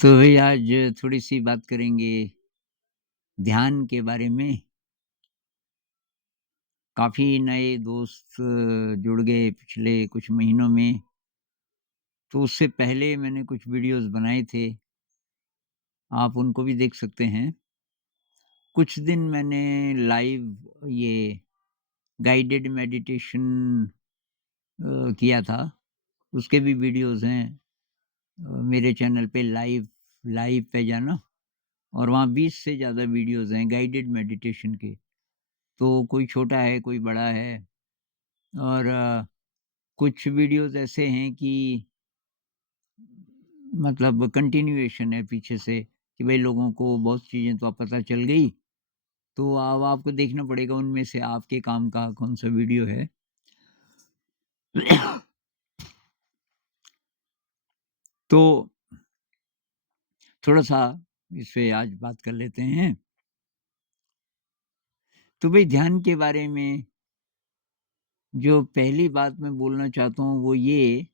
तो भई आज थोड़ी-सी बात करेंगे ध्यान के बारे में। काफ़ी नए दोस्त जुड़ गए पिछले कुछ महीनों में, तो उससे पहले मैंने कुछ वीडियोज़ बनाए थे, आप उनको भी देख सकते हैं। कुछ दिन मैंने लाइव ये गाइडेड मेडिटेशन किया था, उसके भी वीडियोज़ हैं। मेरे चैनल पे लाइव लाइव पे जाना और वहाँ 20 से ज़्यादा वीडियोज़ हैं गाइडेड मेडिटेशन के। तो कोई छोटा है, कोई बड़ा है और कुछ वीडियोज़ ऐसे हैं कि मतलब कंटिन्यूएशन है पीछे से कि भई लोगों को बहुत चीज़ें तो अब पता चल गई, तो अब आपको देखना पड़ेगा उनमें से आपके काम का कौन-सा वीडियो है। तो थोड़ा-सा इस पे आज बात कर लेते हैं। तो भई ध्यान के बारे में जो पहली बात मैं बोलना चाहता हूँ वो ये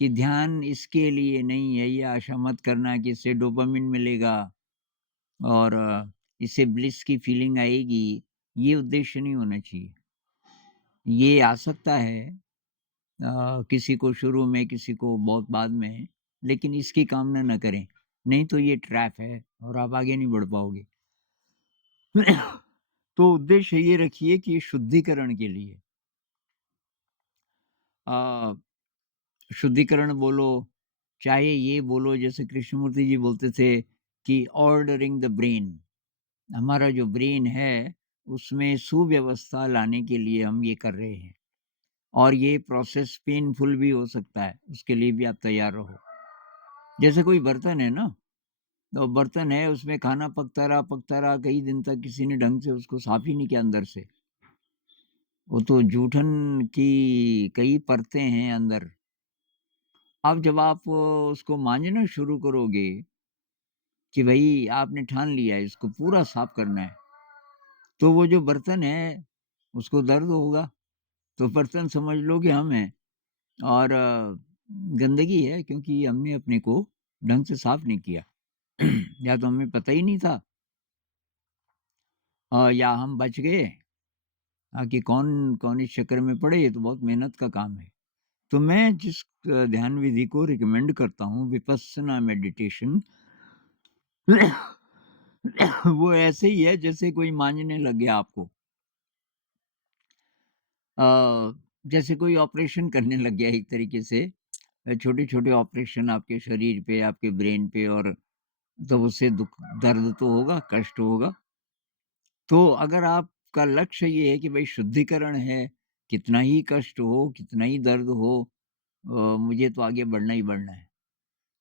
कि ध्यान इसके लिए नहीं है, ये आशा मत करना कि इससे डोपामाइन मिलेगा और इससे ब्लिस की फीलिंग आएगी, ये उद्देश्य नहीं होना चाहिए। ये आ सकता है किसी को शुरू में, किसी को बहुत बाद में, लेकिन इसकी कामना ना करें, नहीं तो ये ट्रैप है और आप आगे नहीं बढ़ पाओगे। तो उद्देश्य ये रखिए कि ये शुद्धिकरण के लिए अ, शुद्धिकरण बोलो, चाहे ये बोलो जैसे कृष्णमूर्ति जी बोलते थे कि ऑर्डरिंग द ब्रेन। हमारा जो ब्रेन है, उसमें सुव्यवस्था लाने के लिए हम ये कर रहे हैं और ये प्रोसेस पेनफुल भी हो सकता है, उसके लिए भी आप तैयार रहो। जैसे कोई बर्तन है ना, तो बर्तन है उसमें खाना पकता रहा कई दिन तक किसी ने ढंग से उसको साफ ही नहीं किया अंदर से। वो तो जूठन की कई परतें हैं अंदर। अब जब आप उसको मांजना शुरू करोगे कि भई आपने ठान लिया है इसको पूरा साफ करना है, तो वो जो बर्तन है, उसको दर्द होगा। तो बर्तन समझ लो कि हम हैं और गंदगी है क्योंकि हमने अपने को ढंग से साफ नहीं किया। या तो हमें पता ही नहीं था या हम बच गए कि कौन कौन इस चक्कर में पड़े, ये तो बहुत मेहनत का काम है। तो मैं जिस ध्यान विधि को रिकमेंड करता हूँ विपस्सना मेडिटेशन वो ऐसे ही है जैसे कोई मांझने लग गया आपको। अ, जैसे कोई ऑपरेशन करने लग गया एक तरीके से छोटे-छोटे ऑपरेशन आपके शरीर पे, आपके ब्रेन पे और तब उससे दुःख दर्द तो होगा, कष्ट होगा। तो अगर आपका लक्ष्य ये है कि भई शुद्धिकरण है, कितना ही कष्ट हो, कितना ही दर्द हो मुझे तो आगे बढ़ना ही बढ़ना है।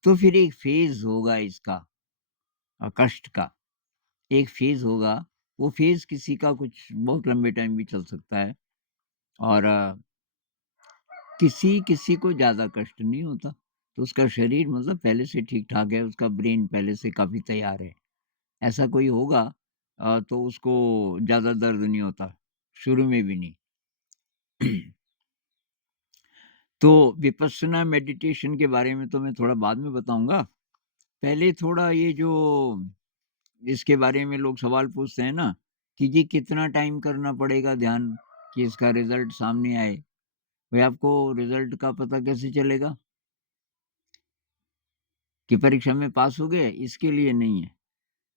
तो फिर एक फ़ेज़ होगा इसका कष्ट का, एक फ़ेज़ होगा, वो फ़ेज़ किसी का कुछ बहुत लंबे टाइम भी चल सकता है और किसी को ज़्यादा कष्ट नहीं होता। तो उसका शरीर मतलब पहले से ठीक-ठाक है, उसका ब्रेन पहले से काफ़ी तैयार है। ऐसा कोई होगा तो उसको ज़्यादा दर्द नहीं होता, शुरू में भी नहीं। तो विपस्सना मेडिटेशन के बारे में तो मैं थोड़ा बाद में बताऊँगा। पहले थोड़ा ये जो इसके बारे में लोग सवाल पूछते हैं ना, कि जी कितना टाइम करना पड़ेगा ध्यान कि इसका रिज़ल्ट सामने आए? भई आपको रिज़ल्ट का पता कैसे चलेगा कि परीक्षा में पास हो गए? इसके लिए नहीं है।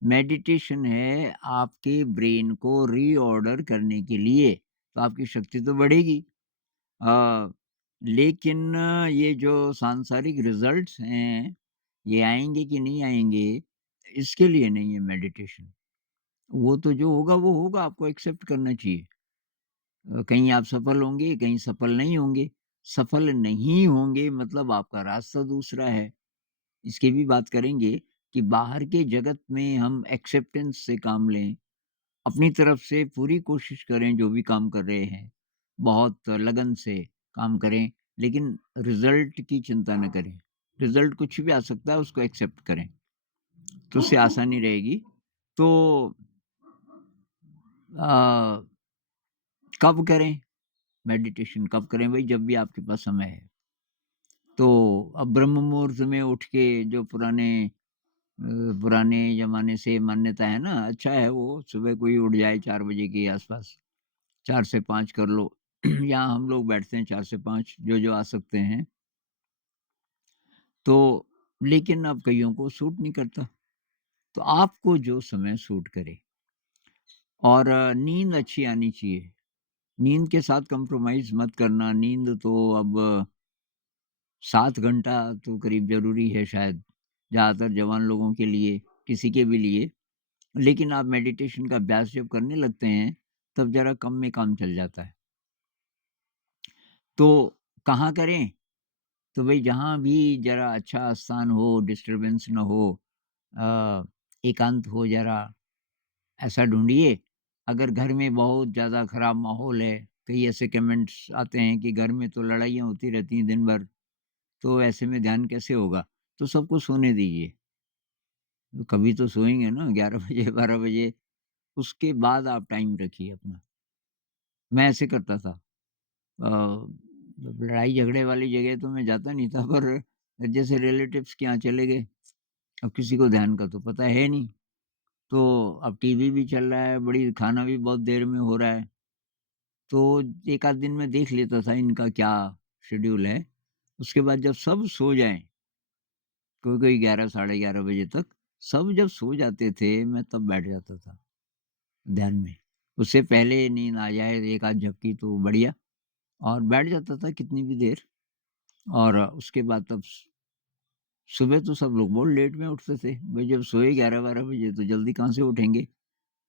मेडिटेशन है आपके ब्रेन को रीऑर्डर करने के लिए, तो आपकी शक्ति तो बढ़ेगी। अ, लेकिन ये जो सांसारिक रिज़ल्ट्स हैं, ये आएँगे कि नहीं आएँगे, इसके लिए नहीं है मेडिटेशन। वो तो जो होगा वो होगा, आपको एक्सेप्ट करना चाहिए। कहीं आप सफल होंगे, कहीं सफल नहीं होंगे। सफल नहीं होंगे मतलब आपका रास्ता दूसरा है। इसकी भी बात करेंगे कि बाहर के जगत में हम एक्सेप्टेंस से काम लें, अपनी तरफ से पूरी कोशिश करें जो भी काम कर रहे हैं, बहुत लगन से काम करें, लेकिन रिज़ल्ट की चिंता न करें। रिज़ल्ट कुछ भी आ सकता है, उसको एक्सेप्ट करें, तो उससे आसानी रहेगी। तो अ, कब करें मेडिटेशन कब करें भई? जब भी आपके पास समय है। तो अब ब्रह्म मुहूर्त में उठ के जो पुराने पुराने ज़माने से मान्यता है ना, अच्छा है वो, सुबह कोई उठ जाए 4 बजे के आस-पास, 4 से 5 कर लो। यहाँ हम लोग बैठते हैं 4 से 5 जो-जो आ सकते हैं। तो लेकिन अब कइयों को सूट नहीं करता, तो आपको जो समय सूट करे और नींद अच्छी आनी चाहिए। नींद के साथ कॉम्प्रोमाइज़ मत करना, नींद तो अब 7 घंटा तो करीब ज़रूरी है शायद, ज़्यादातर जवान लोगों के लिए, किसी के भी लिए। लेकिन आप मेडिटेशन का अभ्यास जब करने लगते हैं, तब ज़रा कम में काम चल जाता है। तो कहाँ करें? तो भई जहाँ भी ज़रा अच्छा स्थान हो, डिस्टर्बेंस ना हो, अ, एकांत हो ज़रा, ऐसा ढूँढिए। अगर घर में बहुत ज़्यादा खराब माहौल है, कई ऐसे कमेंट्स आते हैं कि घर में तो लड़ाइयाँ होती रहती हैं दिन भर, तो ऐसे में ध्यान कैसे होगा? तो सबको सोने दीजिए। तो कभी तो सोएँगे ना 11 बजे, 12 बजे, उसके बाद आप टाइम रखिए अपना। मैं ऐसे करता था। लड़ाई झगड़े वाली जगह तो मैं जाता नहीं था, पर जैसे रिलेटिव्स के यहाँ चले गए, अब किसी को ध्यान का तो पता है नहीं। तो अब टीवी भी चल रहा है, बड़ी खाना भी बहुत देर में हो रहा है, तो 1 आध दिन में देख लेता था इनका क्या शेड्यूल है। उसके बाद जब सब सो जाएँ, कोई-कोई 11 साढ़े 11 बजे तक, सब जब सो जाते थे, मैं तब बैठ जाता था ध्यान में। उससे पहले नींद आ जाए 1 आध झपकी तो बढ़िया, और बैठ जाता था कितनी भी देर, और उसके बाद तब सुबह तो सब लोग बहुत लेट में उठते थे। भई जब सोए 11-12 बजे तो जल्दी कहाँ से उठेंगे?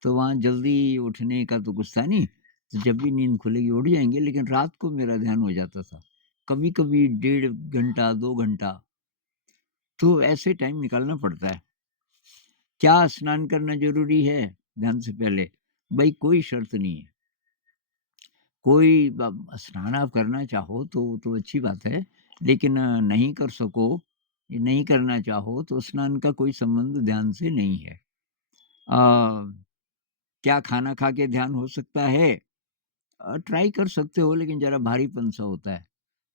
तो वहाँ जल्दी उठने का तो कुछ था नहीं। तो जब भी नींद खुलेगी उठ जाएँगे, लेकिन रात को मेरा ध्यान हो जाता था। कभी-कभी डेढ़ घंटा, 2 घंटा, तो ऐसे टाइम निकालना पड़ता है। क्या स्नान करना ज़रूरी है ध्यान से पहले? भई कोई शर्त नहीं है। कोई ब स्नान आप करना चाहो तो अच्छी बात है, लेकिन नहीं कर सको, नहीं करना चाहो तो स्नान का कोई संबंध ध्यान से नहीं है। क्या खाना खा के ध्यान हो सकता है? ट्राई कर सकते हो, लेकिन ज़रा भारीपन-सा होता है,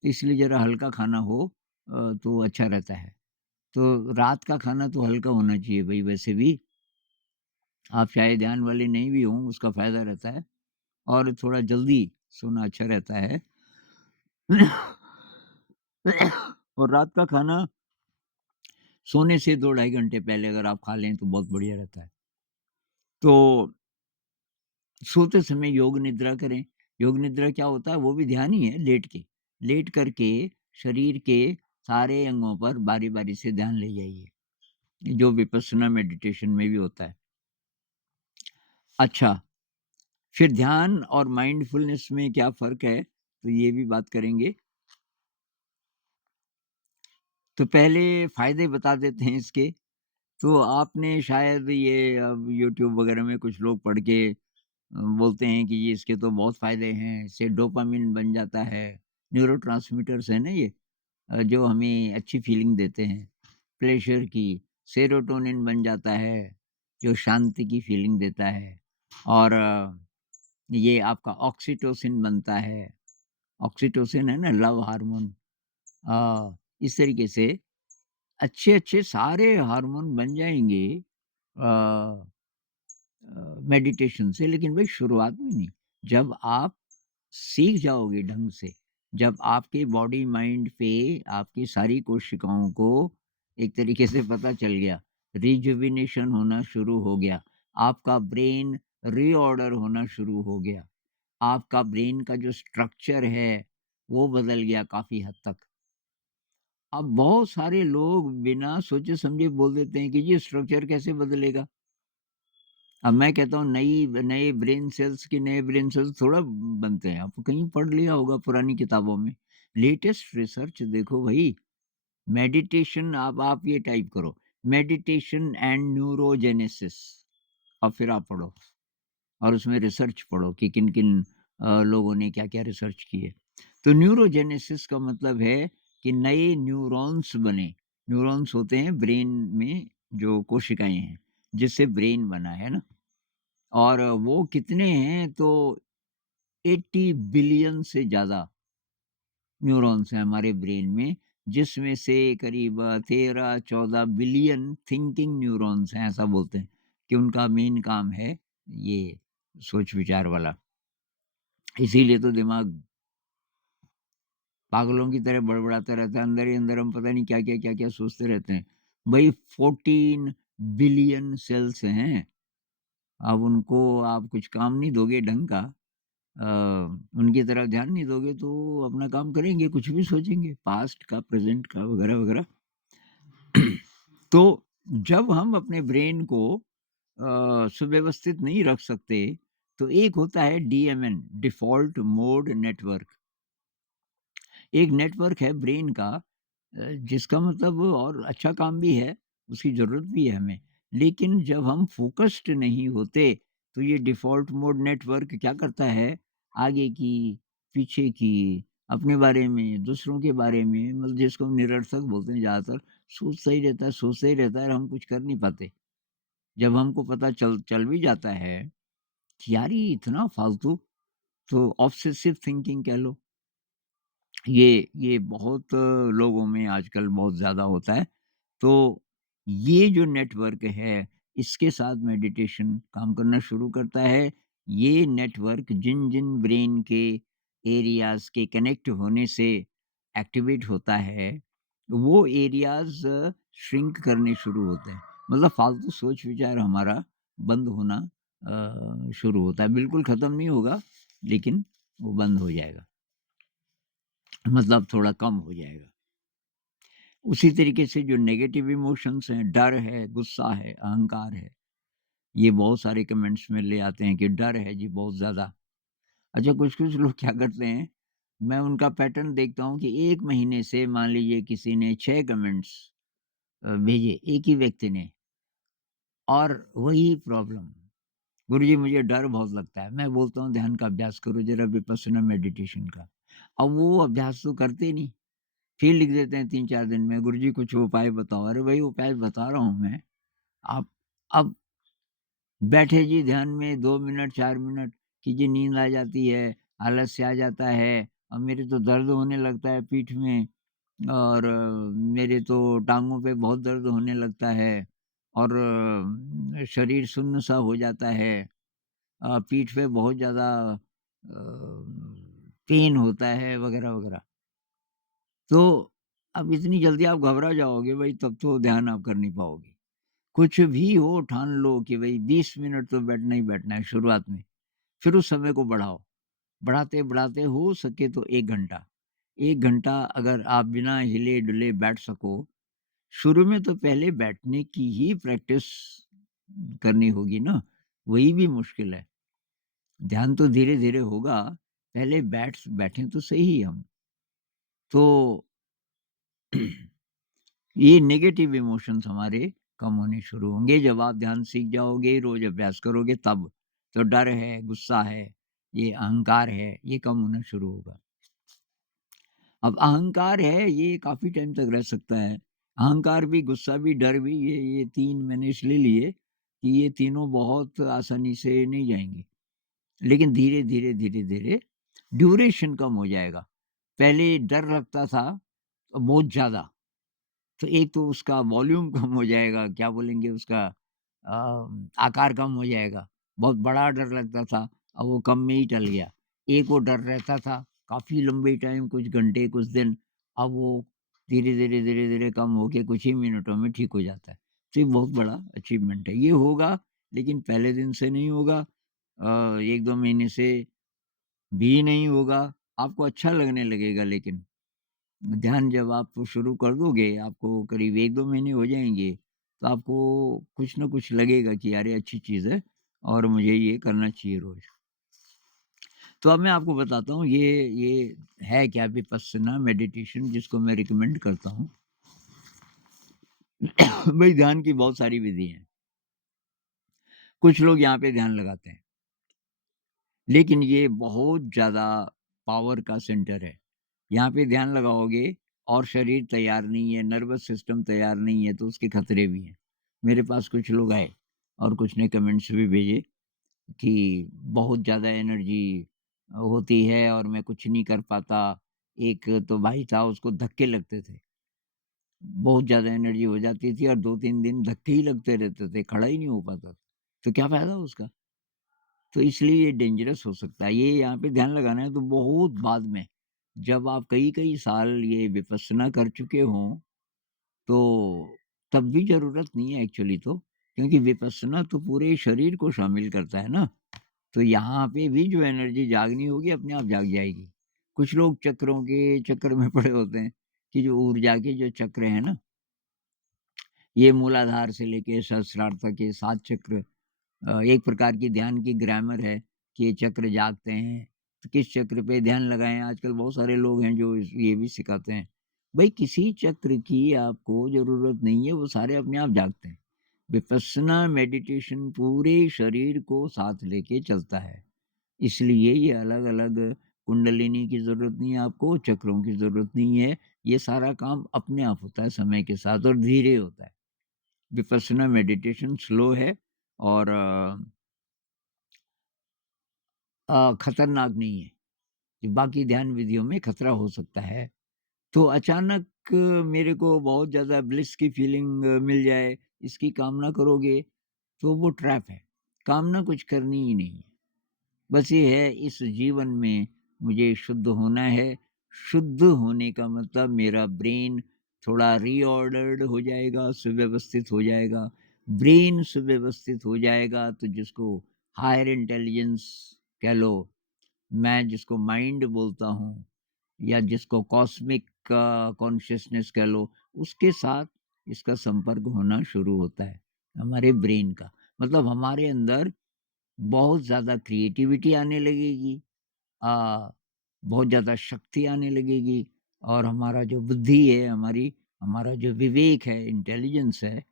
इसलिए ज़रा हल्का खाना हो तो अच्छा रहता है। तो रात का खाना तो हल्का होना चाहिए भई, वैसे भी आप चाहे ध्यान वाले नहीं भी हों, उसका फ़ायदा रहता है, और थोड़ा जल्दी सोना अच्छा रहता है। और रात का खाना सोने से 2 ढाई घंटे पहले अगर आप खा लें तो बहुत बढ़िया रहता है। तो सोते समय योग निद्रा करें। योग निद्रा क्या होता है? वो भी ध्यान ही है, लेट के। लेट करके शरीर के सारे अंगों पर बारी-बारी से ध्यान ले जाइए, जो विपस्सना मेडिटेशन में भी होता है। अच्छा, फिर ध्यान और माइंडफुलनेस में क्या फ़र्क है? तो ये भी बात करेंगे। तो पहले फ़ायदे बता देते हैं इसके। तो आपने शायद ये अब यूट्यूब वगैरह में कुछ लोग पढ़ के बोलते हैं कि ये इसके तो बहुत फ़ायदे हैं, इससे डोपामाइन बन जाता है, न्यूरोट्रांसमीटर्स हैं ना ये, जो हमें अच्छी फ़ीलिंग देते हैं, प्लेज़र की। सेरोटोनिन बन जाता है, जो शांति की फ़ीलिंग देता है, और ये आपका ऑक्सीटोसिन बनता है। ऑक्सीटोसिन है ना, लव हार्मोन। इस तरीके से अच्छे-अच्छे सारे हार्मोन बन जाएँगे अ मेडिटेशन से, लेकिन भाई शुरुआत में नहीं। जब आप सीख जाओगे ढंग से, जब आपके बॉडी माइंड पे आपकी सारी कोशिकाओं को एक तरीके से पता चल गया, रिजुविनेशन होना शुरू हो गया, आपका ब्रेन रीऑर्डर होना शुरू हो गया, आपका ब्रेन का जो स्ट्रक्चर है वो बदल गया काफ़ी हद तक। अब बहुत सारे लोग बिना सोचे समझे बोल देते हैं कि जी स्ट्रक्चर कैसे बदलेगा? अब मैं कहता हूँ नई नए ब्रेन सेल्स के नए ब्रेन सेल्स थोड़ा बनते हैं। आप कहीं पढ़ लिया होगा पुरानी किताबों में। लेटेस्ट रिसर्च देखो भई, मेडिटेशन आप ये टाइप करो, मेडिटेशन एंड न्यूरोजेनेसिस, और फिर आप पढ़ो, और उसमें रिसर्च पढ़ो कि किन-किन लोगों ने क्या-क्या रिसर्च की है। तो न्यूरोजेनेसिस का मतलब है कि नए न्यूरॉन्स बने। न्यूरॉन्स होते हैं ब्रेन में, जो कोशिकाएँ हैं, जिससे ब्रेन बना है ना? और वो कितने हैं? तो 80 बिलियन से ज़्यादा न्यूरॉन्स हैं हमारे ब्रेन में, जिसमें से करीब 13-14 बिलियन थिंकिंग न्यूरॉन्स हैं, ऐसा बोलते हैं कि उनका मेन काम है ये सोच विचार वाला। इसीलिए तो दिमाग पागलों की तरह बड़बड़ाता रहता है, अंदर ही अंदर हम पता नहीं क्या-क्या, क्या-क्या सोचते रहते हैं। भई 14 बिलियन सेल्स हैं, अब उनको आप कुछ काम नहीं दोगे ढंग का, उनकी तरफ ध्यान नहीं दोगे तो अपना काम करेंगे, कुछ भी सोचेंगे, पास्ट का, प्रेज़ेंट का वगैरह-वगैरह। तो जब हम अपने ब्रेन को सुव्यवस्थित नहीं रख सकते, तो एक होता है डीएमएन, डिफ़ॉल्ट मोड नेटवर्क। एक नेटवर्क है ब्रेन का, जिसका मतलब और अच्छा काम भी है, उसकी ज़रूरत भी है हमें। लेकिन जब हम फ़ोकस्ड नहीं होते, तो ये डिफ़ॉल्ट मोड नेटवर्क क्या करता है, आगे की, पीछे की, अपने बारे में, दूसरों के बारे में, मतलब जिसको हम निरर्थक बोलते हैं ज़्यादातर, सोचता ही रहता है, सोचता ही रहता है और हम कुछ कर नहीं पाते। जब हमको पता चल चल भी जाता है कि यार ये इतना फ़ालतू, तो ऑब्सेसिव थिंकिंग कह लो। ये बहुत लोगों में आजकल बहुत ज़्यादा होता है। तो ये जो नेटवर्क है, इसके साथ मेडिटेशन काम करना शुरू करता है। ये नेटवर्क जिन-जिन ब्रेन के एरियाज़ के कनेक्ट होने से एक्टिवेट होता है, वो एरियाज़ श्रिंक करने शुरू होते हैं। मतलब फालतू सोच-विचार हमारा बंद होना शुरू होता है। बिल्कुल खत्म नहीं होगा, लेकिन वो बंद हो जाएगा। मतलब थोड़ा कम हो जाएगा। उसी तरीके से जो नेगेटिव इमोशंस हैं, डर है, गुस्सा है, अहंकार है, ये बहुत सारे कमेंट्स में ले आते हैं कि डर है जी बहुत ज़्यादा। अच्छा, कुछ-कुछ लोग क्या करते हैं, मैं उनका पैटर्न देखता हूँ कि 1 महीने से मान लीजिए किसी ने 6 कमेंट्स भेजे, एक ही व्यक्ति ने, और वही प्रॉब्लम, गुरुजी मुझे डर बहुत लगता है। मैं बोलता हूँ ध्यान का अभ्यास करो ज़रा, विपस्सना मेडिटेशन का। अब वो अभ्यास तो करते नहीं। फिर लिख देते हैं 3-4 दिन में, गुरुजी कुछ उपाय बताओ। अरे भाई उपाय बता रहा हूँ मैं। आप अब बैठे जी ध्यान में 2 मिनट 4 मिनट, कीजिए, नींद आ जाती है, आलस्य आ जाता है, और मेरे तो दर्द होने लगता है पीठ में, और मेरे तो टाँगों पे बहुत दर्द होने लगता है, और शरीर सुन्न सा हो जाता है। पीठ पे बहुत ज़्यादा पेन होता है वगैरह-वगैरह। तो अब इतनी जल्दी आप घबरा जाओगे भई, तब तो ध्यान आप कर नहीं पाओगे। कुछ भी हो, ठान लो कि भई 20 मिनट तो बैठना ही बैठना है शुरुआत में, फिर उस समय को बढ़ाओ। बढ़ाते-बढ़ाते हो सके तो 1 घंटा। 1 घंटा अगर आप बिना हिले-डुले बैठ सको, शुरू में तो पहले बैठने की ही प्रैक्टिस करनी होगी ना, वही भी मुश्किल है। ध्यान तो धीरे-धीरे होगा, पहले बैठें तो सही हम। तो ये नेगेटिव इमोशंस हमारे कम होने शुरू होंगे जब आप ध्यान सीख जाओगे, रोज अभ्यास करोगे तब। तो डर है, गुस्सा है, ये अहंकार है, ये कम होना शुरू होगा। अब अहंकार है, ये काफ़ी टाइम तक रह सकता है। अहंकार भी, गुस्सा भी, डर भी, ये 3 मैंने इसलिए लिए कि ये तीनों बहुत आसानी से नहीं जाएँगे। लेकिन धीरे-धीरे, धीरे-धीरे ड्यूरेशन कम हो जाएगा। पहले डर लगता था बहुत ज़्यादा, तो एक तो उसका वॉल्यूम कम हो जाएगा, क्या बोलेंगे उसका, आकार कम हो जाएगा। बहुत बड़ा डर लगता था, अब वो कम में ही टल गया। एक वो डर रहता था काफ़ी लंबे टाइम, कुछ घंटे, कुछ दिन, अब वो धीरे-धीरे, धीरे-धीरे कम होके कुछ ही मिनटों में ठीक हो जाता है। तो ये बहुत बड़ा अचीवमेंट है। ये होगा, लेकिन पहले दिन से नहीं होगा, 1-2 महीने से भी नहीं होगा। आपको अच्छा लगने लगेगा, लेकिन ध्यान जब आप शुरू कर दोगे, आपको करीब 1-2 महीने हो जाएँगे, तो आपको कुछ न कुछ लगेगा कि यार ये अच्छी चीज़ है और मुझे ये करना चाहिए रोज़। तो अब मैं आपको बताता हूँ ये है क्या विपस्सना मेडिटेशन, जिसको मैं रिकमेंड करता हूँ। भई ध्यान की बहुत सारी विधि हैं। कुछ लोग यहाँ पे ध्यान लगाते हैं, लेकिन ये बहुत ज़्यादा पावर का सेंटर है। यहाँ पे ध्यान लगाओगे और शरीर तैयार नहीं है, नर्वस सिस्टम तैयार नहीं है, तो उसके खतरे भी हैं। मेरे पास कुछ लोग आए और कुछ ने कमेंट्स भी भेजे कि बहुत ज़्यादा एनर्जी होती है और मैं कुछ नहीं कर पाता। एक तो भाई था, उसको धक्के लगते थे। बहुत ज़्यादा एनर्जी हो जाती थी और 2-3 दिन धक्के ही लगते रहते थे, खड़ा ही नहीं हो पाता था। तो क्या फ़ायदा उसका? तो इसलिए ये डेंजरस हो सकता है। ये यहाँ पे ध्यान लगाना है तो बहुत बाद में, जब आप कई-कई साल ये विपश्यना कर चुके हों, तो तब भी ज़रूरत नहीं है एक्चुअली तो, क्योंकि विपश्यना तो पूरे शरीर को शामिल करता है ना। तो यहाँ पे भी जो एनर्जी जागनी होगी अपने आप जाग जाएगी। कुछ लोग चक्रों के चक्कर में पड़े होते हैं कि जो ऊर्जा के जो चक्र हैं ना, ये मूलाधार से लेके सहस्रार तक ये 7 चक्र एक प्रकार की ध्यान की ग्रामर है कि ये चक्र जागते हैं, तो किस चक्र पे ध्यान लगाएँ, आजकल बहुत सारे लोग हैं जो ये भी सिखाते हैं। भई किसी चक्र की आपको ज़रूरत नहीं है, वो सारे अपने आप जागते हैं। विपस्सना मेडिटेशन पूरे शरीर को साथ लेके चलता है, इसलिए ये अलग-अलग कुंडलिनी की ज़रूरत नहीं है आपको, चक्रों की ज़रूरत नहीं है, ये सारा काम अपने आप होता है समय के साथ और धीरे होता है। विपस्सना मेडिटेशन स्लो है और खतरनाक नहीं है। कि बाकी ध्यान विधियों में खतरा हो सकता है। तो अचानक मेरे को बहुत ज़्यादा ब्लिस की फीलिंग मिल जाए, इसकी कामना करोगे, तो वो ट्रैप है। कामना कुछ करनी ही नहीं है। बस ये है इस जीवन में मुझे शुद्ध होना है। शुद्ध होने का मतलब मेरा ब्रेन थोड़ा रीऑर्डर्ड हो जाएगा, सुव्यवस्थित हो जाएगा। ब्रेन सुव्यवस्थित हो जाएगा तो जिसको हायर इंटेलिजेंस कह लो, मैं जिसको माइंड बोलता हूँ या जिसको कॉस्मिक कॉन्शियसनेस कह लो, उसके साथ इसका संपर्क होना शुरू होता है, हमारे ब्रेन का। मतलब हमारे अंदर बहुत ज़्यादा क्रिएटिविटी आने लगेगी, अ, बहुत ज़्यादा शक्ति आने लगेगी और हमारा जो बुद्धि है, हमारा जो विवेक है, इंटेलिजेंस है,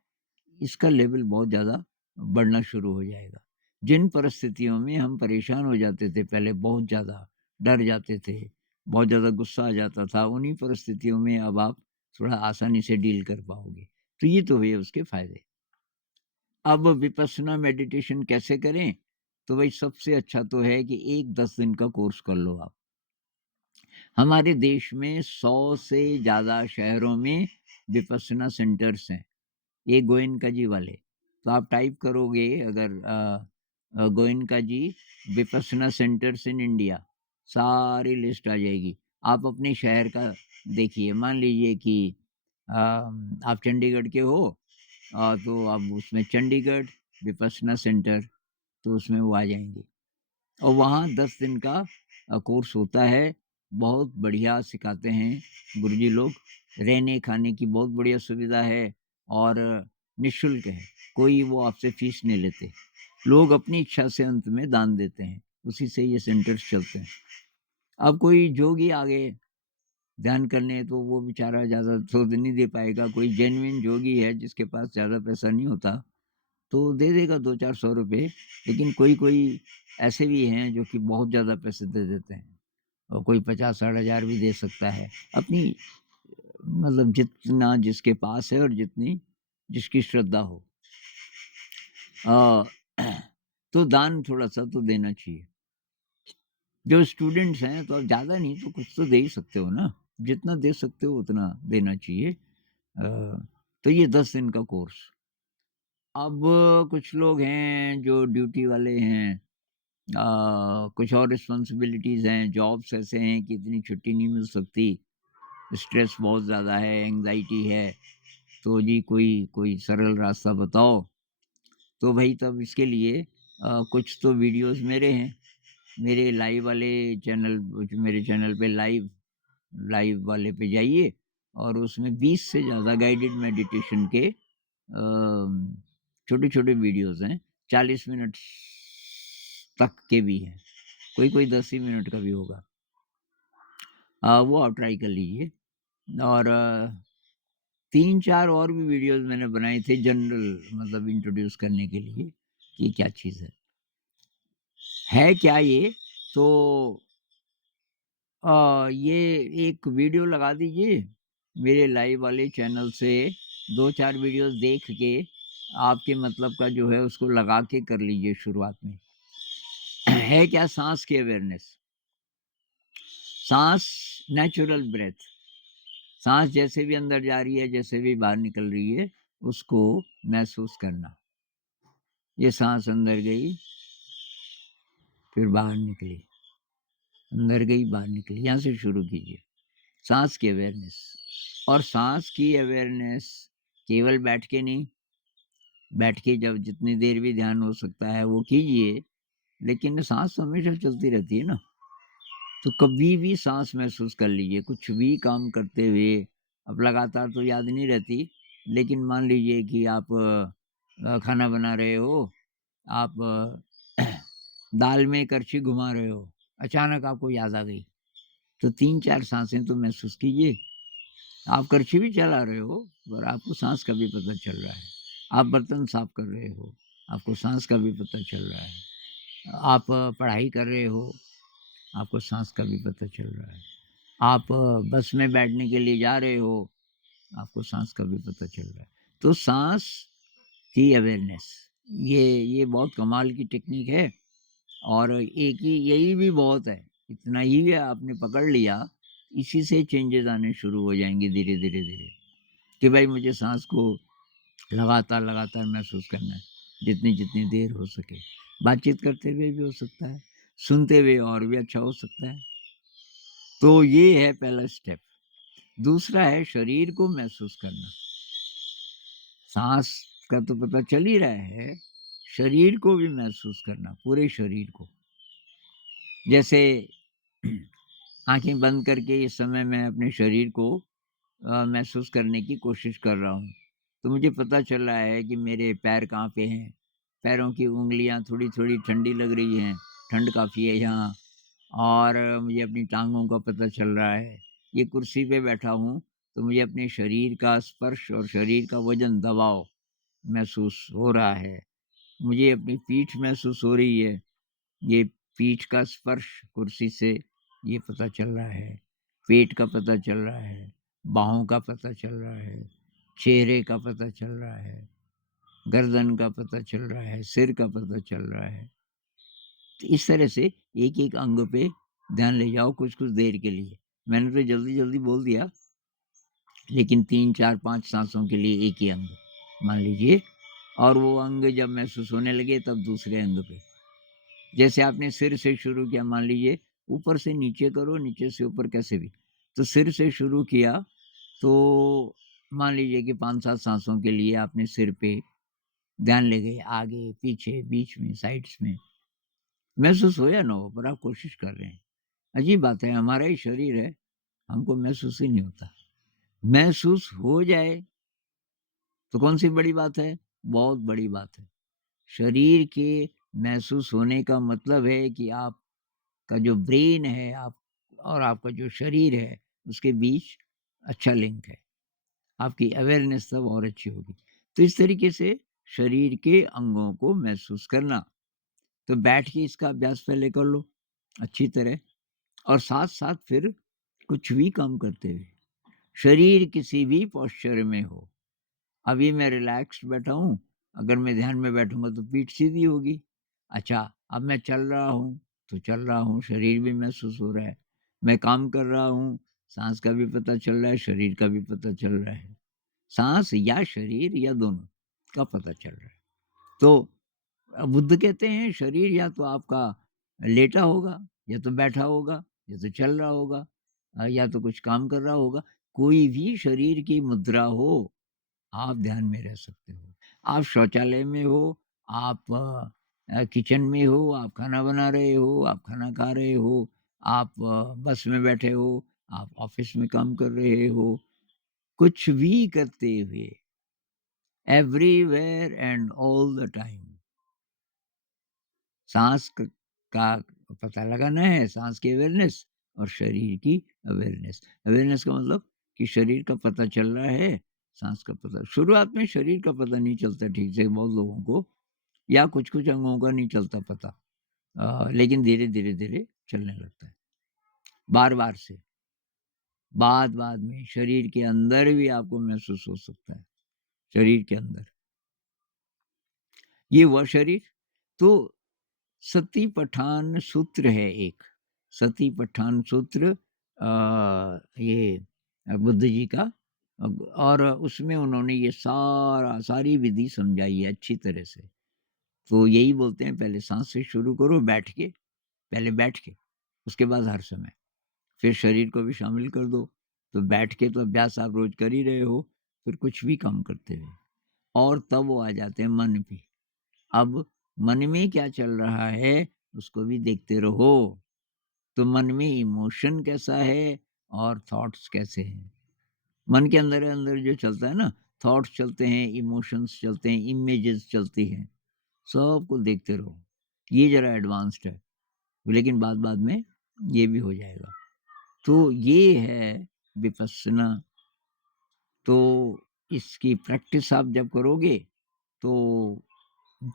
इसका लेवल बहुत ज़्यादा बढ़ना शुरू हो जाएगा। जिन परिस्थितियों में हम परेशान हो जाते थे पहले, बहुत ज़्यादा डर जाते थे, बहुत ज़्यादा गुस्सा आ जाता था, उन्हीं परिस्थितियों में अब आप थोड़ा आसानी से डील कर पाओगे। तो ये तो हुए उसके फ़ायदे। अब विपस्सना मेडिटेशन कैसे करें? तो भई सबसे अच्छा तो है कि 1-10 दिन का कोर्स कर लो आप। हमारे देश में 100 से ज़्यादा शहरों में विपस्सना सेंटर्स हैं। ये गोयनका जी वाले। तो आप टाइप करोगे अगर गोयनका जी विपस्सना सेंटर्स इन इंडिया, सारी लिस्ट आ जाएगी। आप अपने शहर का देखिए, मान लीजिए कि आप चंडीगढ़ के हो, तो आप उसमें चंडीगढ़ विपस्सना सेंटर, तो उसमें वो आ जाएँगे। और वहाँ 10 दिन का कोर्स होता है। बहुत बढ़िया सिखाते हैं गुरुजी लोग। रहने-खाने की बहुत बढ़िया सुविधा है और निःशुल्क है। कोई वो आपसे फ़ीस नहीं लेते। लोग अपनी इच्छा से अंत में दान देते हैं। उसी से ये सेंटर्स चलते हैं। अब कोई जोगी आ गए ध्यान करने, तो वो बेचारा ज़्यादा तो नहीं दे पाएगा। कोई जेन्युइन जोगी है जिसके पास ज़्यादा पैसा नहीं होता, तो दे देगा 2-400 रुपए। लेकिन कोई-कोई ऐसे भी हैं जो कि बहुत ज़्यादा पैसे दे देते हैं और कोई 50-60 हज़ार भी दे सकता है। अपनी मतलब जितना जिसके पास है और जितनी जिसकी श्रद्धा हो। अ, तो दान थोड़ा-सा तो देना चाहिए। जो स्टूडेंट्स हैं तो आप ज़्यादा नहीं तो कुछ तो दे ही सकते हो ना, जितना दे सकते हो उतना देना चाहिए। तो ये 10 दिन का कोर्स। अब कुछ लोग हैं जो ड्यूटी वाले हैं, कुछ और रिस्पॉन्सिबिलिटीज़ हैं, जॉब्स ऐसे हैं कि इतनी छुट्टी नहीं मिल सकती, स्ट्रेस बहुत ज़्यादा है, एंग्ज़ायटी है, तो जी कोई कोई सरल रास्ता बताओ। तो भई तब इसके लिए कुछ तो वीडियोज़ मेरे हैं, मेरे लाइव वाले चैनल, मेरे चैनल पे लाइव लाइव वाले पे जाइए और उसमें 20 से ज़्यादा गाइडेड मेडिटेशन के छोटे-छोटे वीडियोज़ हैं, 40 मिनट तक के भी हैं, कोई-कोई 10 ही मिनट का भी होगा। वो आप ट्राई कर लीजिए और 3-4 और भी वीडियोज़ मैंने बनाए थे जनरल, मतलब इंट्रोड्यूस करने के लिए कि क्या चीज़ है। है क्या ये? तो ये एक वीडियो लगा दीजिए मेरे लाइव वाले चैनल से, 2-4 वीडियोज़ देख के आपके मतलब का जो है उसको लगा के कर लीजिए शुरुआत में। है क्या? साँस की अवेयरनेस, साँस, नेचुरल ब्रेथ, साँस जैसे भी अंदर जा रही है, जैसे भी बाहर निकल रही है, उसको महसूस करना। ये साँस अंदर गई, फिर बाहर निकली, अंदर गई, बाहर निकली, यहाँ से शुरू कीजिए। साँस की अवेयरनेस, और साँस की अवेयरनेस केवल बैठ के नहीं, बैठ के जब जितनी देर भी ध्यान हो सकता है वो कीजिए, लेकिन साँस तो हमेशा चलती रहती है ना। तो कभी भी साँस महसूस कर लीजिए, कुछ भी काम करते हुए। अब लगातार तो याद नहीं रहती, लेकिन मान लीजिए कि आप खाना बना रहे हो, आप दाल में करछी घुमा रहे हो, अचानक आपको याद आ गई, तो 3-4 साँसें तो महसूस कीजिए। आप करछी भी चला रहे हो, पर आपको साँस का भी पता चल रहा है। आप बर्तन साफ कर रहे हो, आपको साँस का भी पता चल रहा है। आप पढ़ाई कर रहे हो, आपको साँस का भी पता चल रहा है। आप बस में बैठने के लिए जा रहे हो, आपको साँस का भी पता चल रहा है। तो साँस की अवेयरनेस, ये बहुत कमाल की टेक्निक है, और एक ही यही भी बहुत है। इतना ही आपने पकड़ लिया, इसी से चेंजेज़ आने शुरू हो जाएँगे धीरे, धीरे, धीरे, कि भाई मुझे साँस को लगातार, लगातार महसूस करना है, जितनी-जितनी देर हो सके। बातचीत करते हुए भी हो सकता है, सुनते हुए और भी अच्छा हो सकता है। तो ये है पहला स्टेप। दूसरा है शरीर को महसूस करना। साँस का तो पता चल ही रहा है, शरीर को भी महसूस करना, पूरे शरीर को। जैसे आँखें बंद करके इस समय मैं अपने शरीर को महसूस करने की कोशिश कर रहा हूँ। तो मुझे पता चल रहा है कि मेरे पैर कहाँ पे हैं, पैरों की उँगलियाँ थोड़ी-थोड़ी ठंडी लग रही हैं, ठंड काफ़ी है यहाँ, और मुझे अपनी टाँगों का पता चल रहा है। ये कुर्सी पे बैठा हूँ, तो मुझे अपने शरीर का स्पर्श और शरीर का वज़न, दबाव महसूस हो रहा है। मुझे अपनी पीठ महसूस हो रही है, ये पीठ का स्पर्श कुर्सी से ये पता चल रहा है। पेट का पता चल रहा है, बाहों का पता चल रहा है, चेहरे का पता चल रहा है, गर्दन का पता चल रहा है, सिर का पता चल रहा है। तो इस तरह से एक-एक अंग पे ध्यान ले जाओ कुछ-कुछ देर के लिए। मैंने तो जल्दी-जल्दी बोल दिया, लेकिन 3, 4, 5 साँसों के लिए एक ही अंग मान लीजिए, और वो अंग जब महसूस होने लगे तब दूसरे अंग पे। जैसे आपने सिर से शुरू किया, मान लीजिए ऊपर से नीचे करो, नीचे से ऊपर, कैसे भी। तो सिर से शुरू किया, तो मान लीजिए कि 5-7 साँसों के लिए आपने सिर पे ध्यान ले गए, आगे, पीछे, बीच में, साइड्स में। महसूस हो या ना हो, पर आप कोशिश कर रहे हैं। अजीब बात है, हमारा ही शरीर है, हमको महसूस ही नहीं होता। महसूस हो जाए तो कौन-सी बड़ी बात है? बहुत बड़ी बात है। शरीर के महसूस होने का मतलब है कि आपका जो ब्रेन है, आप और आपका जो शरीर है, उसके बीच अच्छा लिंक है। आपकी अवेयरनेस तब और अच्छी होगी। तो इस तरीके से शरीर के अंगों को महसूस करना। तो बैठ के इसका अभ्यास पहले कर लो अच्छी तरह, और साथ-साथ फिर कुछ भी काम करते हुए, शरीर किसी भी पोस्चर में हो। अभी मैं रिलैक्स्ड बैठा हूँ, अगर मैं ध्यान में बैठूँगा तो पीठ सीधी होगी। अच्छा, अब मैं चल रहा हूँ, तो चल रहा हूँ, शरीर भी महसूस हो रहा है। मैं काम कर रहा हूँ, साँस का भी पता चल रहा है, शरीर का भी पता चल रहा है। साँस या शरीर या दोनों का पता चल रहा है। तो बुद्ध कहते हैं शरीर या तो आपका लेटा होगा, या तो बैठा होगा, या तो चल रहा होगा, या तो कुछ काम कर रहा होगा। कोई भी शरीर की मुद्रा हो, आप ध्यान में रह सकते हो। आप शौचालय में हो, आप किचन में हो, आप खाना बना रहे हो, आप खाना खा रहे हो, आप बस में बैठे हो, आप ऑफ़िस में काम कर रहे हो, कुछ भी करते हुए, everywhere and all the time साँस क का पता लगाना है, साँस की अवेयरनेस और शरीर की अवेयरनेस। अवेयरनेस का मतलब कि शरीर का पता चल रहा है, साँस का पता, शुरुआत में शरीर का पता नहीं चलता ठीक से बहुत लोगों को, या कुछ-कुछ अंगों का नहीं चलता पता। लेकिन धीरे-धीरे, धीरे चलने लगता है। बार-बार से, बाद-बाद में शरीर के अंदर भी आपको महसूस हो सकता है, शरीर के अंदर। ये हुआ शरीर। तो सती-पठान सूत्र है एक, सती-पठान सूत्र, ये बुद्ध जी का। और उसमें उन्होंने ये सारी विधि समझाई है अच्छी तरह से। तो यही बोलते हैं पहले साँस से शुरू करो बैठ के, पहले बैठ के, उसके बाद हर समय। फिर शरीर को भी शामिल कर दो। तो बैठ के तो अभ्यास आप रोज़ कर ही रहे हो, फिर कुछ भी काम करते हुए। और तब वो आ जाते हैं मन पे। अब मन में क्या चल रहा है, उसको भी देखते रहो। तो मन में इमोशन कैसा है और थॉट्स कैसे हैं। मन के अंदर-अंदर जो चलता है ना, थॉट्स चलते हैं, इमोशंस चलते हैं, इमेजेस चलती हैं, सबको देखते रहो। ये ज़रा एडवांस्ड है, लेकिन बाद-बाद में ये भी हो जाएगा। तो ये है विपस्सना। तो इसकी प्रैक्टिस आप जब करोगे, तो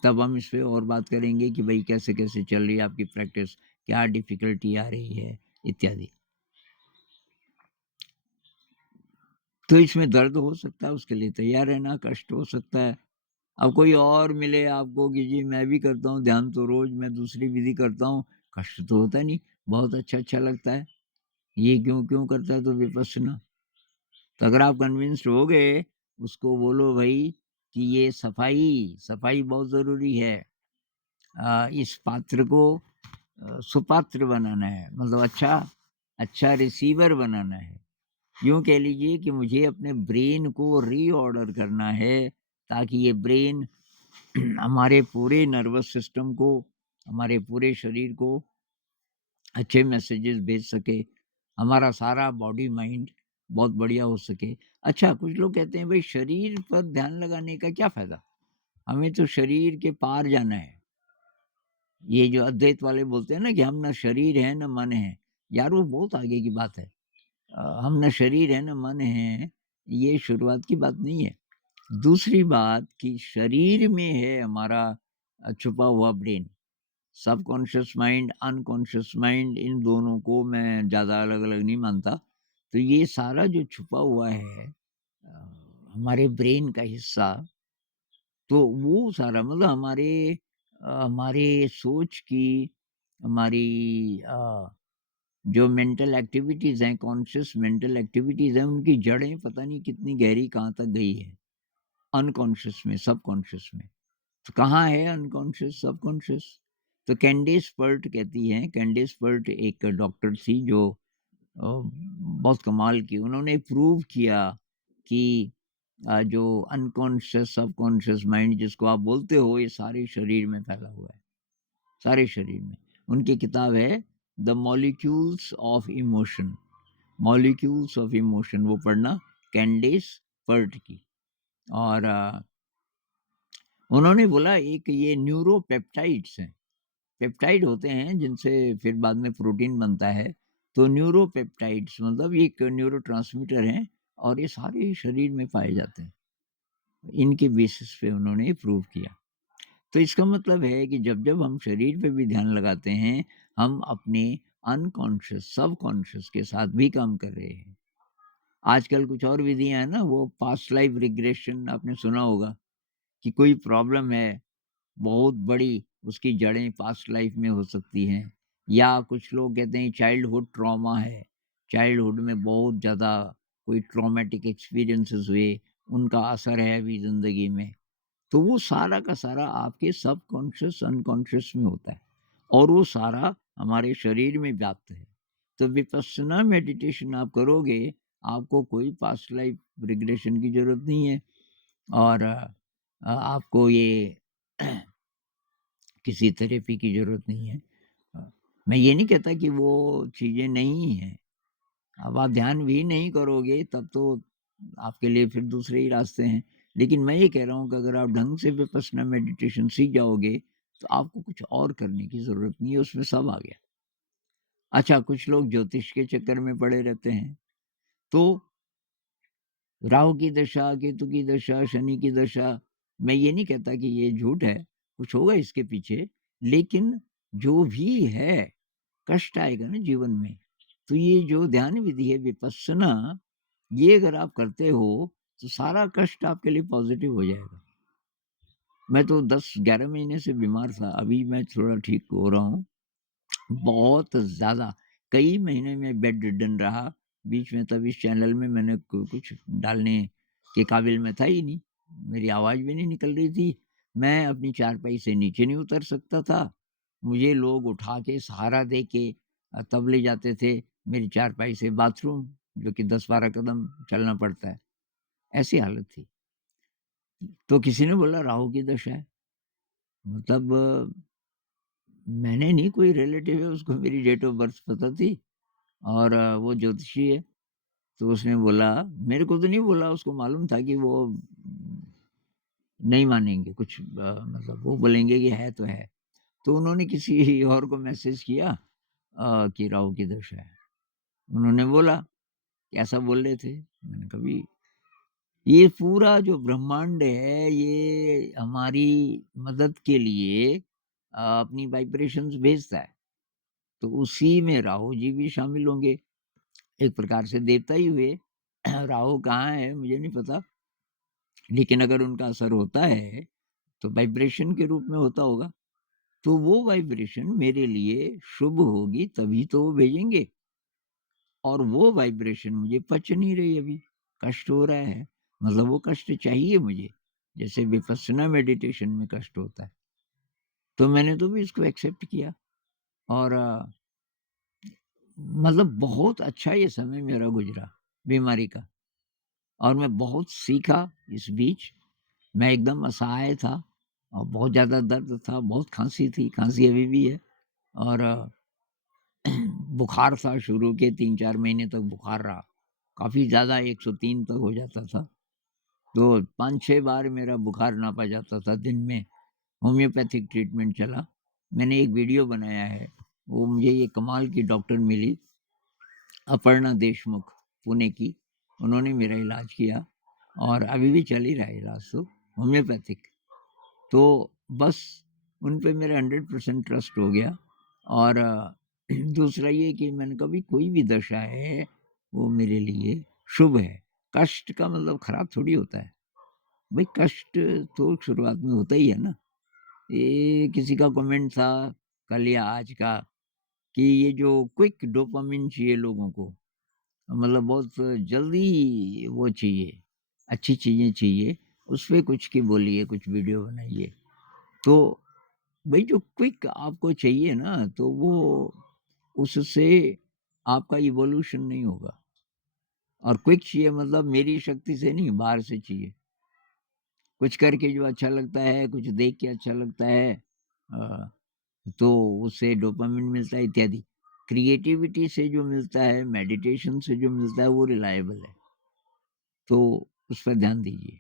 तब हम इस पे और बात करेंगे कि भई कैसे-कैसे चल रही है आपकी प्रैक्टिस, क्या डिफ़िकल्टी आ रही है, इत्यादि। तो इसमें दर्द हो सकता है, उसके लिए तैयार रहना, कष्ट हो सकता है। अब कोई और मिले आपको कि जी मैं भी करता हूँ ध्यान तो रोज़ मैं दूसरी विधि करता हूँ, कष्ट तो होता नहीं, बहुत अच्छा-अच्छा लगता है। ये क्यों करता है तो विपस्सना। तो अगर आप कन्विंस्ड हो गए, उसको बोलो भई कि ये सफाई बहुत ज़रूरी है। इस पात्र को सुपात्र बनाना है, मतलब अच्छा रिसीवर बनाना है। यूँ कह लीजिए कि मुझे अपने ब्रेन को रीऑर्डर करना है, ताकि ये ब्रेन हमारे पूरे नर्वस सिस्टम को, हमारे पूरे शरीर को अच्छे मैसेजेस भेज सके, हमारा सारा बॉडी माइंड बहुत बढ़िया हो सके। अच्छा, कुछ लोग कहते हैं भई शरीर पर ध्यान लगाने का क्या फ़ायदा? हमें तो शरीर के पार जाना है। ये जो अद्वैत वाले बोलते हैं ना कि हम ना शरीर हैं, ना मन है। यार वो बहुत आगे की बात है। हम ना शरीर है, ना मन है, ये शुरुआत की बात नहीं है। दूसरी बात कि शरीर में है हमारा छुपा हुआ brain. Subconscious mind, unconscious mind, इन दोनों को मैं ज़्यादा अलग-अलग नहीं मानता। तो ये सारा जो छुपा हुआ है हमारे ब्रेन का हिस्सा, तो वो सारा मतलब हमारे सोच की, हमारी जो मेंटल एक्टिविटीज़ हैं, कॉन्शियस मेंटल एक्टिविटीज़ हैं, उनकी जड़ें पता नहीं कितनी गहरी कहाँ तक गई है। अनकॉन्शियस में, सबकॉन्शियस में। तो कहाँ है अनकॉन्शियस, सबकॉन्शियस? तो कैंडेस पर्ट कहती हैं, कैंडेस पर्ट एक डॉक्टर थी जो बहुत कमाल की, उन्होंने प्रूव किया कि जो अनकॉन्शियस, सबकॉन्शियस माइंड जिसको आप बोलते हो, ये सारे शरीर में फैला हुआ है, सारे शरीर में। उनकी किताब है the molecules of emotion, molecules of emotion, वो पढ़ना, कैंडेस पर्ट की। और उन्होंने बोला एक ये न्यूरोपेप्टाइड्स हैं, पेप्टाइड होते हैं जिनसे फिर बाद में प्रोटीन बनता है। तो न्यूरोपेप्टाइड्स मतलब ये एक न्यूरोट्रांसमीटर हैं और ये सारे शरीर में पाए जाते हैं। इनके बेसिस पे उन्होंने प्रूव किया। तो इसका मतलब है कि जब-जब हम शरीर पे भी ध्यान लगाते हैं, हम अपने अनकॉन्शियस, सबकॉन्शियस के साथ भी काम कर रहे हैं। आजकल कुछ और विधियाँ हैं ना, वो पास्ट लाइफ रिग्रेशन आपने सुना होगा कि कोई प्रॉब्लम है बहुत बड़ी, उसकी जड़ें पास्ट लाइफ में हो सकती हैं। या कुछ लोग कहते हैं चाइल्डहुड ट्रॉमा है, चाइल्डहुड में बहुत ज़्यादा कोई ट्रॉमेटिक एक्सपीरियंसेस हुए, उनका असर है अभी ज़िंदगी में। तो वो सारा का सारा आपके सबकॉन्शियस, अनकॉन्शियस में होता है और वो सारा हमारे शरीर में व्याप्त है। तो विपस्सना मेडिटेशन आप करोगे, आपको कोई पास्ट लाइफ रिग्रेशन की ज़रूरत नहीं है और आपको ये किसी थेरेपी की ज़रूरत नहीं है। अ, मैं ये नहीं कहता कि वो चीज़ें नहीं हैं। अब आप ध्यान भी नहीं करोगे तब तो आपके लिए फिर दूसरे ही रास्ते हैं। लेकिन मैं ये कह रहा हूँ कि अगर आप ढंग से विपस्सना मेडिटेशन सीख जाओगे, तो आपको कुछ और करने की ज़रूरत नहीं है, उसमें सब आ गया। अच्छा, कुछ लोग ज्योतिष के चक्कर में पड़े रहते हैं। तो राहु की दशा, केतु की दशा, शनि की दशा, मैं ये नहीं कहता कि ये झूठ है, कुछ होगा इसके पीछे, लेकिन जो भी है, कष्ट आएगा ना जीवन में। तो ये जो ध्यान विधि है विपस्सना, ये अगर आप करते हो, तो सारा कष्ट आपके लिए पॉज़िटिव हो जाएगा। मैं तो 10-11 महीने से बीमार था, अभी मैं थोड़ा ठीक हो रहा हूँ। बहुत ज़्यादा, कई महीने मैं बेड रिडन रहा। बीच में तब इस चैनल में मैंने कुछ डालने के काबिल मैं था ही नहीं, मेरी आवाज़ भी नहीं निकल रही थी। मैं अपनी चारपाई से नीचे नहीं उतर सकता था, मुझे लोग उठा के सहारा दे के तब ले जाते थे मेरी चारपाई से बाथरूम, जो कि 10-12 कदम चलना पड़ता है, ऐसी हालत थी। तो किसी ने बोला राहु की दशा है, मतलब मैंने नहीं, कोई रिलेटिव है उसको मेरी डेट ऑफ बर्थ पता थी और वो ज्योतिषी है। तो उसने बोला, मेरे को तो नहीं बोला, उसको मालूम था कि वो नहीं मानेंगे कुछ, मतलब वो बोलेंगे कि है तो है। तो उन्होंने किसी और को मैसेज किया कि राहु की दशा है। उन्होंने बोला कि ऐसा बोल रहे थे। मैंने कभी ये पूरा जो ब्रह्मांड है ये हमारी मदद के लिए अपनी वाइब्रेशंस भेजता है। तो उसी में राहु जी भी शामिल होंगे, एक प्रकार से देवता ही हुए। राहु कहाँ है मुझे नहीं पता, लेकिन अगर उनका असर होता है तो वाइब्रेशन के रूप में होता होगा। तो वो वाइब्रेशन मेरे लिए शुभ होगी तभी तो वो भेजेंगे, और वो वाइब्रेशन मुझे पच नहीं रही अभी, कष्ट हो रहा है, मतलब वो कष्ट चाहिए मुझे, जैसे विपस्सना मेडिटेशन में कष्ट होता है। तो मैंने तो भी इसको एक्सेप्ट किया और मतलब बहुत अच्छा ये समय मेरा गुजरा बीमारी का, और मैं बहुत सीखा इस बीच। मैं एकदम असहाय था और बहुत ज़्यादा दर्द था, बहुत खाँसी थी, खाँसी अभी भी है, और बुखार था, शुरू के 3-4 महीने तक बुखार रहा, काफ़ी ज़्यादा 103 तक हो जाता था। तो 5-6 बार मेरा बुखार नापा जाता था दिन में, होम्योपैथिक ट्रीटमेंट चला। मैंने एक वीडियो बनाया है, वो मुझे ये कमाल की डॉक्टर मिली, अपर्णा देशमुख, पुणे की। उन्होंने मेरा इलाज किया और अभी भी चल ही रहा है इलाज तो, होम्योपैथिक। तो बस उन पे मेरा 100% ट्रस्ट हो गया। और दूसरा ये कि मैंने कभी कोई भी दशा है वो मेरे लिए शुभ है। कष्ट का मतलब खराब थोड़ी होता है। भाई कष्ट तो शुरुआत में होता ही है ना। ये किसी का कमेंट था कल या आज का कि ये जो क्विक डोपामिन चाहिए लोगों को, मतलब बहुत जल्दी वो चाहिए, अच्छी चीज़ें चाहिए, उस पे कुछ की बोलिए, कुछ वीडियो बनाइए। तो भाई जो क्विक आपको चाहिए ना, तो वो उससे आपका इवोल्यूशन नहीं होगा। और क्विक चाहिए मतलब मेरी शक्ति से नहीं, बाहर से चाहिए। कुछ करके जो अच्छा लगता है, कुछ देख के अच्छा लगता है, अ, तो उससे डोपामाइन मिलता है इत्यादि। क्रिएटिविटी से जो मिलता है, मेडिटेशन से जो मिलता है वो रिलायबल है। तो उस पर ध्यान दीजिए।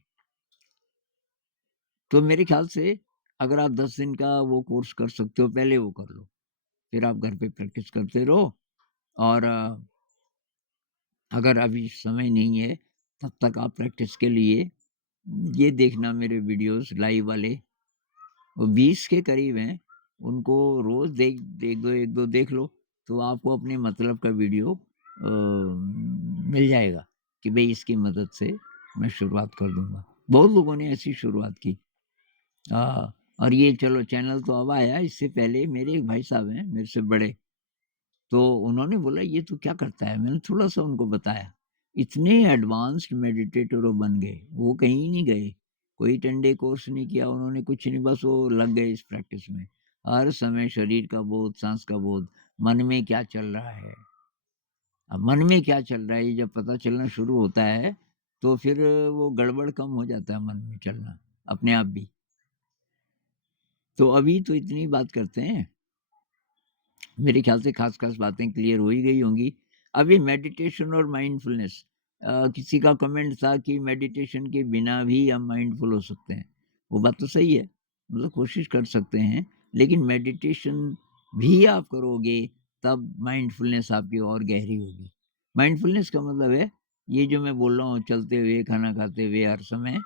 तो मेरे ख्याल से अगर आप 10 दिन का वो कोर्स कर सकते हो, पहले वो कर लो। फिर आप घर पे प्रैक्टिस करते रहो, और अगर अभी समय नहीं है, तब तक आप प्रैक्टिस के लिए ये देखना मेरे वीडियोज़ लाइव वाले, वो 20 के करीब हैं, उनको रोज़ देख एक दो देख लो, तो आपको अपने मतलब का वीडियो मिल जाएगा कि भई इसकी मदद से मैं शुरुआत कर दूँगा। बहुत लोगों ने ऐसी शुरुआत की। और ये चलो चैनल तो अब आया, इससे पहले मेरे एक भाई साहब हैं मेरे से बड़े, तो उन्होंने बोला ये तू क्या करता है? मैंने थोड़ा-सा उनको बताया। इतने एडवांस्ड मेडिटेटर वो बन गए, वो कहीं नहीं गए, कोई 10 डे कोर्स नहीं किया उन्होंने, कुछ नहीं, बस वो लग गए इस प्रैक्टिस में। हर समय शरीर का बोध, साँस का बोध, मन में क्या चल रहा है। अब मन में क्या चल रहा है ये जब पता चलना शुरू होता है, तो फिर वो गड़बड़ कम हो जाता है मन में चलना, अपने आप भी। तो अभी तो इतनी बात करते हैं। मेरे ख्याल से खास-खास बातें क्लियर हो ही गई होंगी। अभी मेडिटेशन और माइंडफुलनेस, किसी का कमेंट था कि मेडिटेशन के बिना भी हम माइंडफुल हो सकते हैं। वो बात तो सही है, मतलब कोशिश कर सकते हैं, लेकिन मेडिटेशन भी आप करोगे तब माइंडफुलनेस आपकी और गहरी होगी। माइंडफुलनेस का मतलब है, ये जो मैं बोल रहा हूँ चलते हुए, खाना खाते हुए हर समय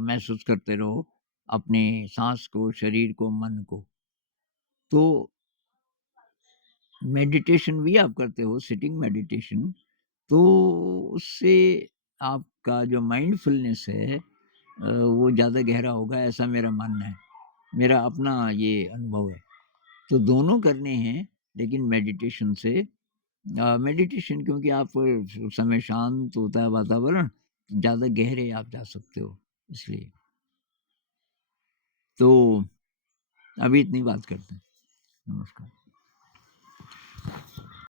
महसूस करते रहो अपने साँस को, शरीर को, मन को। तो मेडिटेशन भी आप करते हो, सिटिंग मेडिटेशन, तो उससे आपका जो माइंडफुलनेस है वो ज़्यादा गहरा होगा, ऐसा मेरा मानना है। मेरा अपना ये अनुभव है। तो दोनों करने हैं, लेकिन मेडिटेशन से मेडिटेशन, क्योंकि आप उस समय शांत होता है वातावरण, ज़्यादा गहरे आप जा सकते हो, इसलिए। तो अभी इतनी बात करते हैं। नमस्कार।